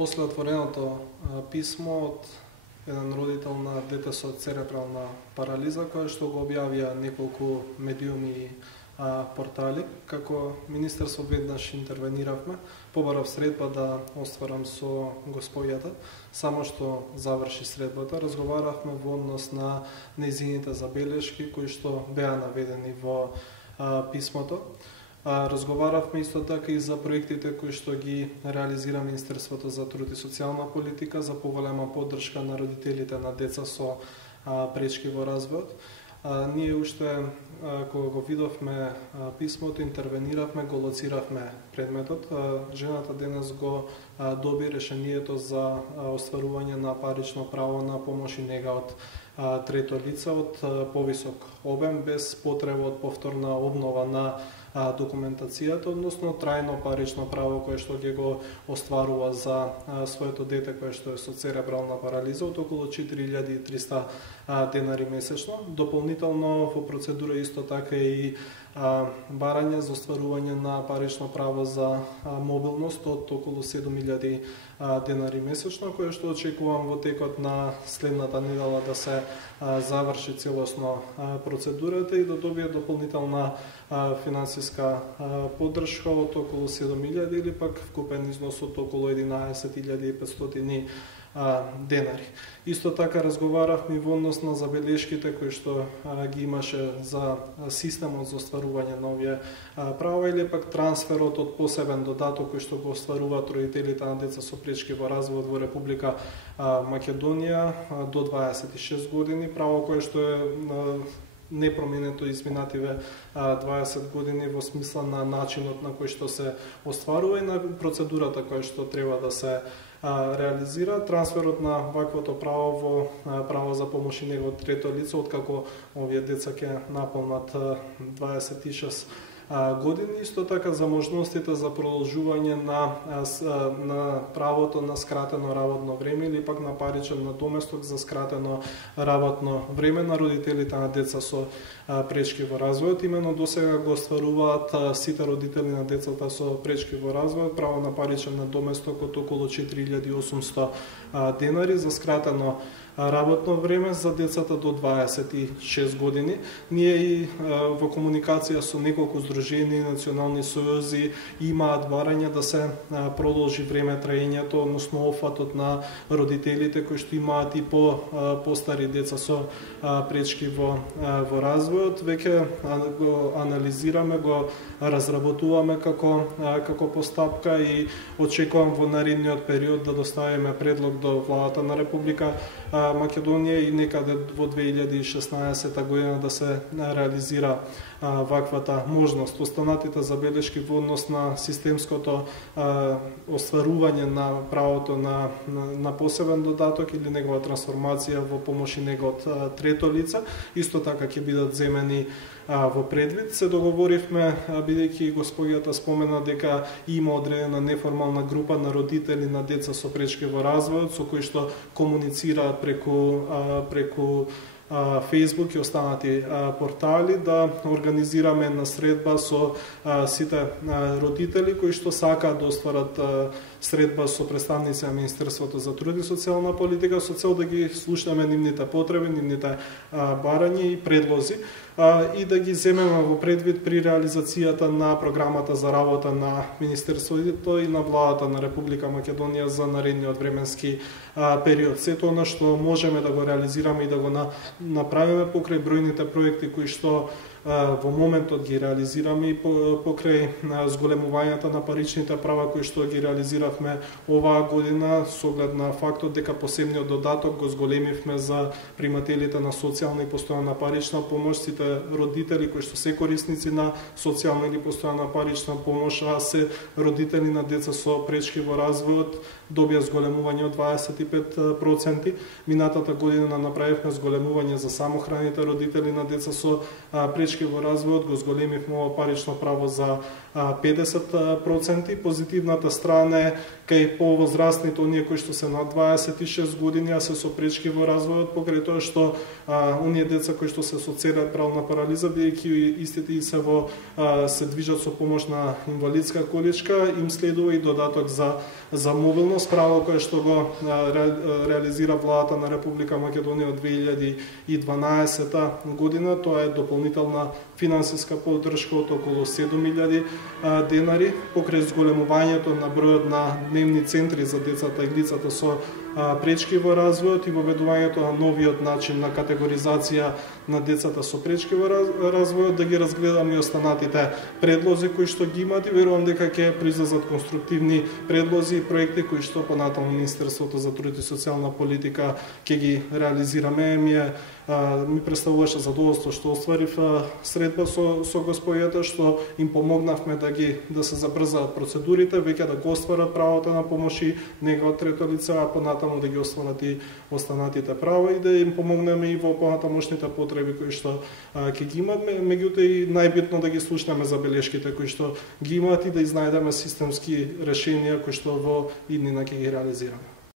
После отвореното писмо од еден родител на дете со церебрална парализа, кој што го објавија неколку медиуми и портали, како Министерство веднаш интервениравме, побарав средба да остварам со господјата, само што заврши средбата, разговаравме во однос на нејзините забелешки кои што беа наведени во писмото. Разговаравме исто така и за проектите кои што ги реализира Министерството за труд и социјална политика за поголема поддршка на родителите на деца со пречки во развојот. Ние уште кога го видовме писмото, интервениравме, го лоциравме предметот. Жената денес го доби решението за остварување на парично право на помош и нега од трето лице од повисок обем, без потреба од повторна обнова на документацијата, односно трајно парично право кое што ќе го остварува за своето дете кое што е со церебрална парализа од околу 4300 денари месечно. Дополнително во процедура исто така и барање за остварување на парично право за мобилност од околу 7000 денари месечно, кое што очекувам во текот на следната недела да се заврши целосно процедурата и да добие дополнителна финансиска поддршка од околу 7000 или пак вкупен износ од околу 11500 денари. Исто така разговаравме во однос на забелешките кои што ги имаше за системот за остварување на овие права или пак трансферот од посебен додаток кој што го остваруваат родителите на деца со пречки во развојот во Република Македонија до 26 години, право кое што е непроменето изминативе 20 години во смисла на начинот на кој што се остварува и на процедурата која што треба да се реализира. Трансферот на ваквото право во право за помош и нега од трето лице, откако овие деца ќе наполнат 26 години, исто така за можностите за продолжување на правото на скратено работно време или пак на паричен надоместок за скратено работно време на родителите на деца со пречки во развојот. Именно досега го остваруваат сите родители на децата со пречки во развојот право на паричен надоместок од околу 4800 денари за скратено работно време за децата до 26 години. Ние и во комуникација со неколку здружени и национални сојузи имаат барање да се продолжи време траењето, односно офатот на родителите кои што имаат и постари деца со пречки во развојот. Веќе го анализираме, го разработуваме како постапка и очекувам во наредниот период да доставиме предлог до владата на Република Македонија и некаде во 2016 година да се реализира ваквата можност. Останатите забелешки во однос на системското остварување на правото на посебен додаток или негова трансформација во помош и нега од трето лице, исто така ќе бидат земени во предвид. Се договоривме, бидејќи господјата спомена дека има одредена неформална група на родители на деца со пречки во развојот, со кои што комуницираат преку Facebook и останати портали, да организираме една средба со сите родители кои што сакаат да остварат средба со представници на Министерството за труд и социјална политика со цел да ги слушнеме нивните потреби, нивните барања и предлози и да ги земеме во предвид при реализацијата на програмата за работа на Министерството и на владата на Република Македонија за наредниот временски период. Сето она што можеме да го реализираме и да го направиме покрај бројните проекти кои што во моментот ги реализираме и покрај зголемувањето на паричните права кои што ги реализиравме оваа година со оглед на фактот дека посебниот додаток го зголемивме за примателите на социјална и постојана парична помош. Сите родители кои што се корисници на социјална или постојана парична помош, а се родители на деца со пречки во развојот, добија зголемување од 25%. Минатата година направивме зголемување за самохраните родители на деца со пречки пречки во развојот го зголемивме ова парично право за 50%. Позитивната страна е кај повозрастните, оние кои што се на 26 години, а се со пречки во развојот, покрај тоа што оние деца кои што се со церебрална парализа, бидејќи истите и се движат со помош на инвалидска количка, им следува и додаток за мобилност, право кое што го реализира владата на Република Македонија од 2012 година. Тоа е дополнителна финансиска поддршка од околу 7.000 денари, покрај зголемувањето на бројот на дневни центри за децата и лицата со пречки во развојот и воведувањето на новиот начин на категоризација на децата со пречки во развојот, да ги разгледаме и останатите предлози кои што ги имат и верувам дека ќе произлезат конструктивни предлози и проекти кои што понатаму Министерството за труд и социјална политика ќе ги реализираме. Ми представуваше задоволство што остварив средба со господјата, што им помогнавме да се забрзаат процедурите, веќе да го остварат правото на помош и нега од трето лице, а понатаму да ги остварат и останатите права и да им помогнеме и во понатамошните потреби кои што ќе ги имат, меѓутоа и најбитно да ги слушнеме забелешките кои што ги имаат и да изнајдеме системски решенија кои што во иднина ќе ги реализираме.